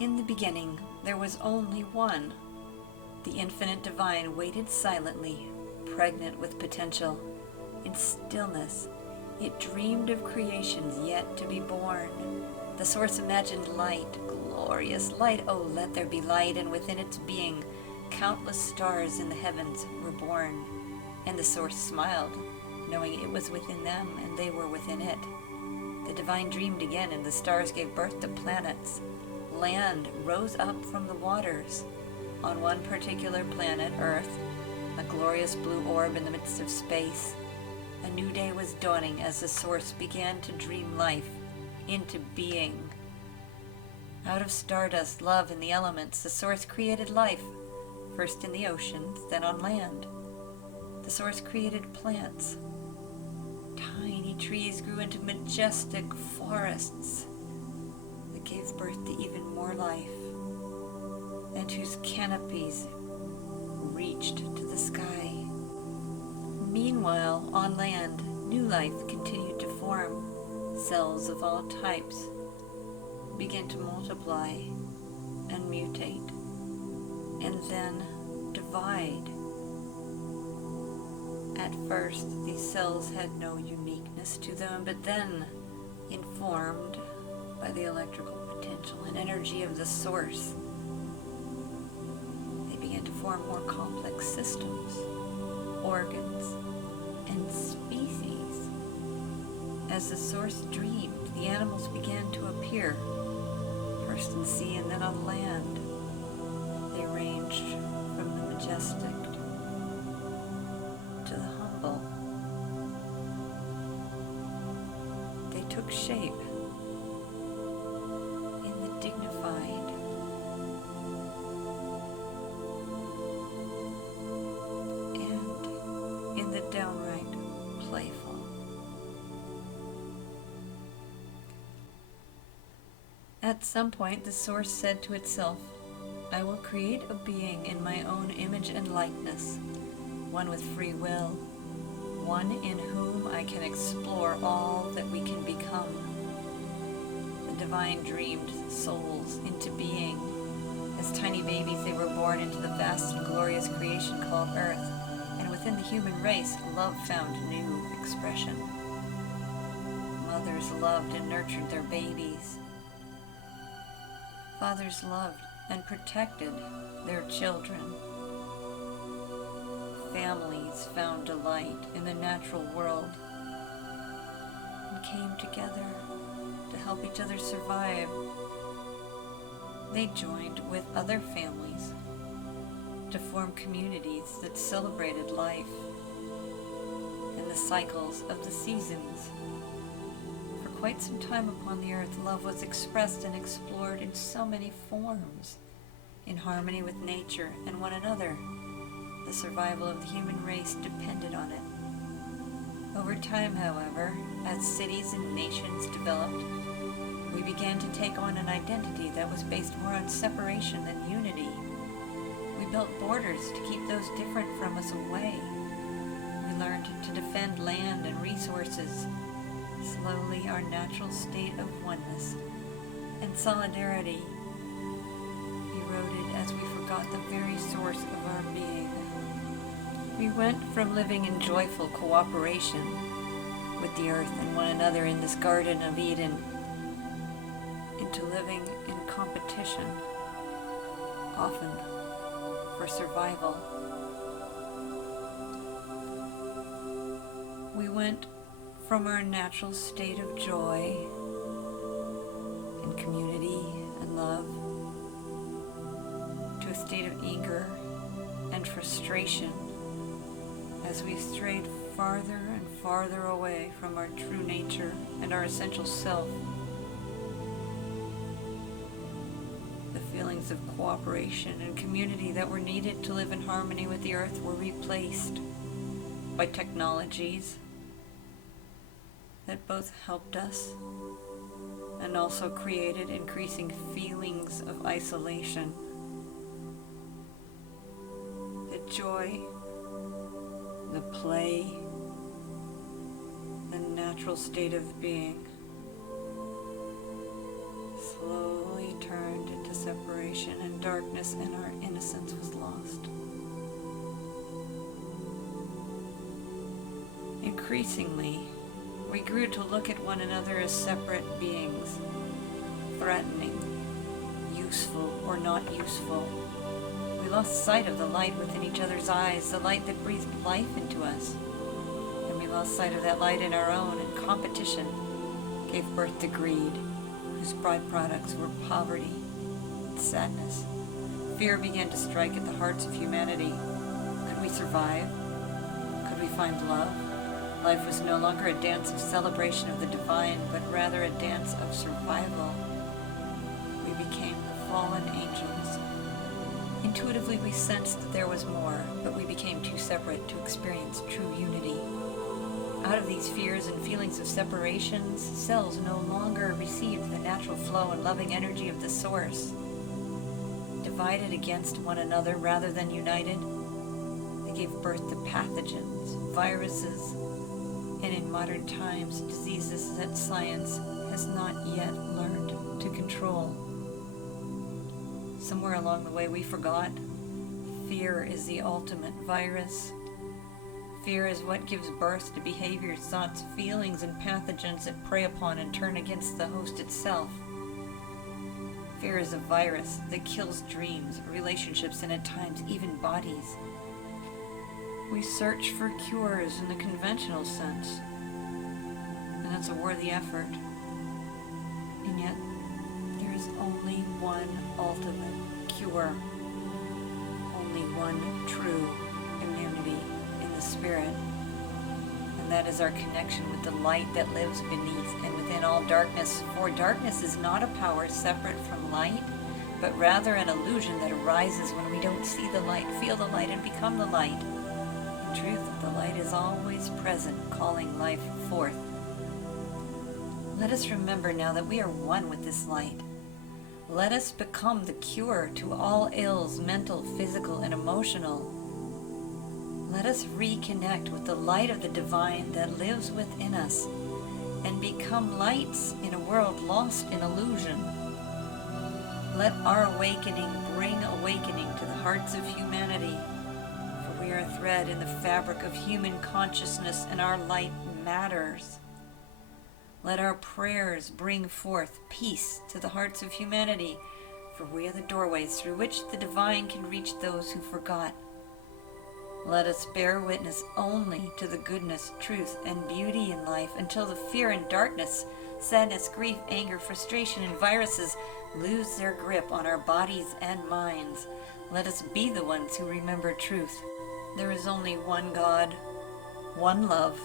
In the beginning, there was only one. The infinite divine waited silently, pregnant with potential. In stillness, it dreamed of creations yet to be born. The source imagined light, glorious light. Oh, let there be light, and within its being, countless stars in the heavens were born. And the source smiled, knowing it was within them, and they were within it. The divine dreamed again, and the stars gave birth to planets. Land rose up from the waters. On one particular planet, Earth, a glorious blue orb in the midst of space, a new day was dawning as the source began to dream life into being. Out of stardust, love, and the elements, the source created life, first in the oceans, then on land. The source created plants. Tiny trees grew into majestic forests that gave birth to even more life, and whose canopies reached to the sky. Meanwhile, on land, new life continued to form. Cells of all types began to multiply and mutate, and then divide. At first, these cells had no uniqueness to them, but then, informed by the electrical potential and energy of the source, they began to form more complex systems, organs, and species. As the source dreamed, the animals began to appear, first in sea and then on land. They ranged from the majestic to the humble. They took shape in the dignified, and in the downright playful. At some point, the source said to itself, "I will create a being in my own image and likeness, one with free will, one in whom I can explore all that we can become." The divine dreamed souls into being. As tiny babies, they were born into the vast and glorious creation called Earth, and within the human race, love found new expression. Mothers loved and nurtured their babies. Fathers loved and protected their children. Families found delight in the natural world and came together to help each other survive. They joined with other families to form communities that celebrated life and the cycles of the seasons. For quite some time upon the earth, love was expressed and explored in so many forms, in harmony with nature and one another. The survival of the human race depended on it. Over time, however, as cities and nations developed, we began to take on an identity that was based more on separation than unity. We built borders to keep those different from us away. We learned to defend land and resources. Slowly, our natural state of oneness and solidarity eroded as we forgot the very source of our being. We went from living in joyful cooperation with the earth and one another in this Garden of Eden into living in competition, often for survival. We went from our natural state of joy and community and love to a state of anger and frustration as we strayed farther and farther away from our true nature and our essential self. The feelings of cooperation and community that were needed to live in harmony with the earth were replaced by technologies that both helped us and also created increasing feelings of isolation. The joy, the play, the natural state of being slowly turned into separation. darkness and our innocence was lost. Increasingly, we grew to look at one another as separate beings, threatening, useful or not useful. We lost sight of the light within each other's eyes, the light that breathed life into us. And we lost sight of that light in our own, and competition gave birth to greed, whose byproducts were poverty and sadness. Fear began to strike at the hearts of humanity. Could we survive? Could we find love? Life was no longer a dance of celebration of the divine, but rather a dance of survival. We became the fallen angels. Intuitively we sensed that there was more, but we became too separate to experience true unity. Out of these fears and feelings of separations, cells no longer received the natural flow and loving energy of the source. Divided against one another rather than united, they gave birth to pathogens, viruses, and in modern times, diseases that science has not yet learned to control. Somewhere along the way we forgot, fear is the ultimate virus. Fear is what gives birth to behaviors, thoughts, feelings, and pathogens that prey upon and turn against the host itself. Fear is a virus that kills dreams, relationships, and at times even bodies. We search for cures in the conventional sense, and that's a worthy effort. And yet, there is only one ultimate cure, only one true immunity in the spirit, and that is our connection with the light that lives beneath and within all darkness. For darkness is not a power separate from light, but rather an illusion that arises when we don't see the light, feel the light, and become the light. Truth, the light is always present, calling life forth. Let us remember now that we are one with this light. Let us become the cure to all ills, mental, physical, and emotional. Let us reconnect with the light of the divine that lives within us and become lights in a world lost in illusion. Let our awakening bring awakening to the hearts of humanity. We are a thread in the fabric of human consciousness, and our light matters. Let our prayers bring forth peace to the hearts of humanity, for we are the doorways through which the divine can reach those who forgot. Let us bear witness only to the goodness, truth, and beauty in life until the fear and darkness, sadness, grief, anger, frustration, and viruses lose their grip on our bodies and minds. Let us be the ones who remember truth. There is only one God, one love,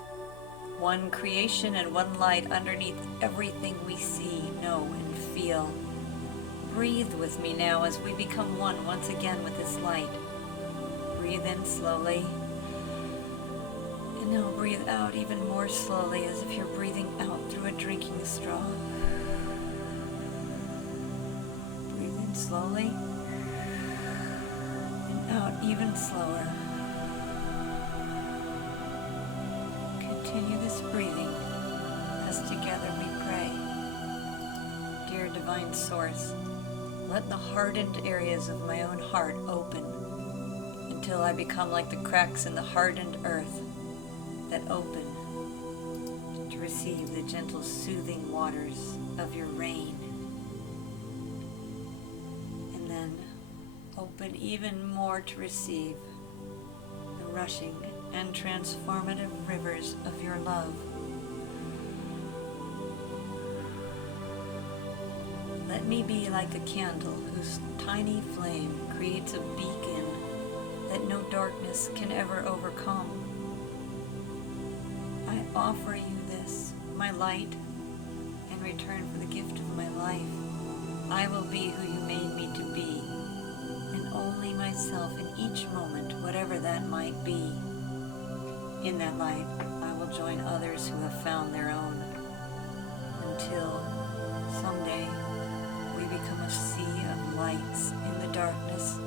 one creation, and one light underneath everything we see, know, and feel. Breathe with me now as we become one once again with this light. Breathe in slowly, and now breathe out even more slowly as if you're breathing out through a drinking straw. Breathe in slowly, and out even slower. Continue this breathing as together we pray. Dear Divine Source, let the hardened areas of my own heart open until I become like the cracks in the hardened earth that open to receive the gentle soothing waters of your rain. And then open even more to receive the rushing and transformative rivers of your love. Let me be like a candle whose tiny flame creates a beacon that no darkness can ever overcome. I offer you this, my light, in return for the gift of my life. I will be who you made me to be, and only myself in each moment, whatever that might be. In that light, I will join others who have found their own, until someday we become a sea of lights in the darkness,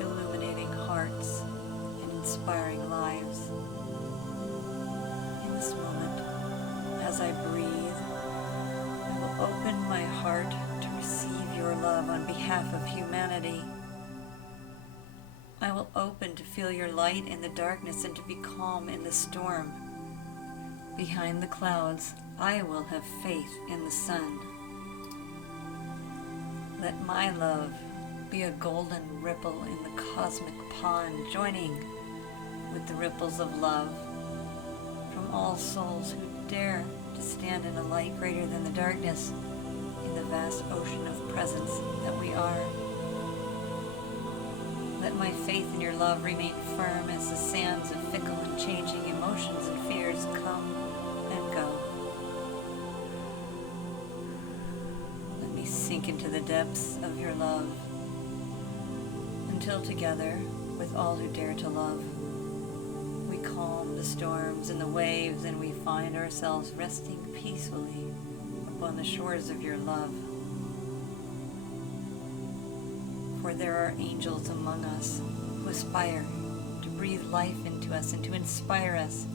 illuminating hearts and inspiring lives. In this moment, as I breathe, I will open my heart to receive your love on behalf behalf of humanity. I will open to feel your light in the darkness and to be calm in the storm. Behind the clouds, I will have faith in the sun. Let my love be a golden ripple in the cosmic pond, joining with the ripples of love from all souls who dare to stand in a light greater than the darkness in the vast ocean of presence that we are. Let my faith in your love remain firm as the sands of fickle and changing emotions and fears come and go. Let me sink into the depths of your love until together, with all who dare to love, we calm the storms and the waves, and we find ourselves resting peacefully upon the shores of your love. For there are angels among us who aspire to breathe life into us and to inspire us.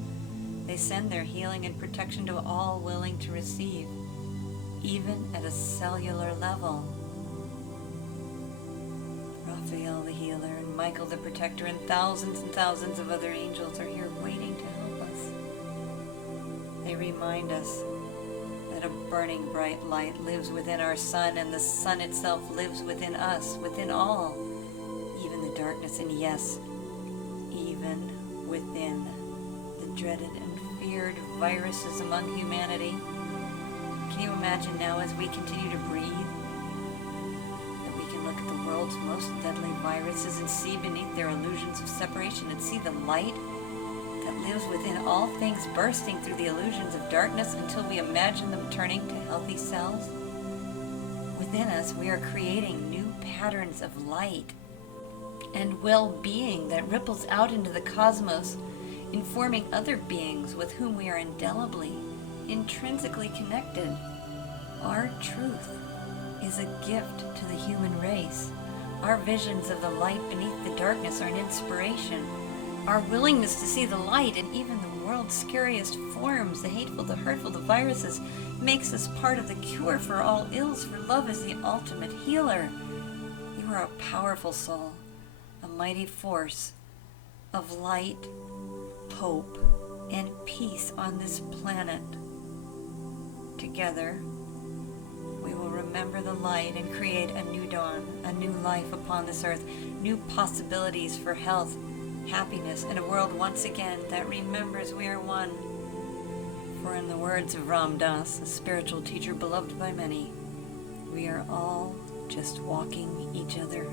They send their healing and protection to all willing to receive, even at a cellular level. Raphael the healer and Michael the protector and thousands of other angels are here waiting to help us. They remind us that a burning bright light lives within our sun, and the sun itself lives within us, within all, even the darkness, and yes, even within the dreaded and feared viruses among humanity. Can you imagine now, as we continue to breathe, that we can look at the world's most deadly viruses and see beneath their illusions of separation and see the light that lives within all things, bursting through the illusions of darkness until we imagine them turning to healthy cells? Within us, we are creating new patterns of light and well-being that ripples out into the cosmos, informing other beings with whom we are indelibly, intrinsically connected. Our truth is a gift to the human race. Our visions of the light beneath the darkness are an inspiration. Our willingness to see the light in even the world's scariest forms, the hateful, the hurtful, the viruses, makes us part of the cure for all ills, for love is the ultimate healer. You are a powerful soul, a mighty force of light, hope, and peace on this planet. Together, we will remember the light and create a new dawn, a new life upon this earth, new possibilities for health, happiness, and a world once again that remembers we are one. For in the words of Ram Dass, a spiritual teacher beloved by many, we are all just walking each other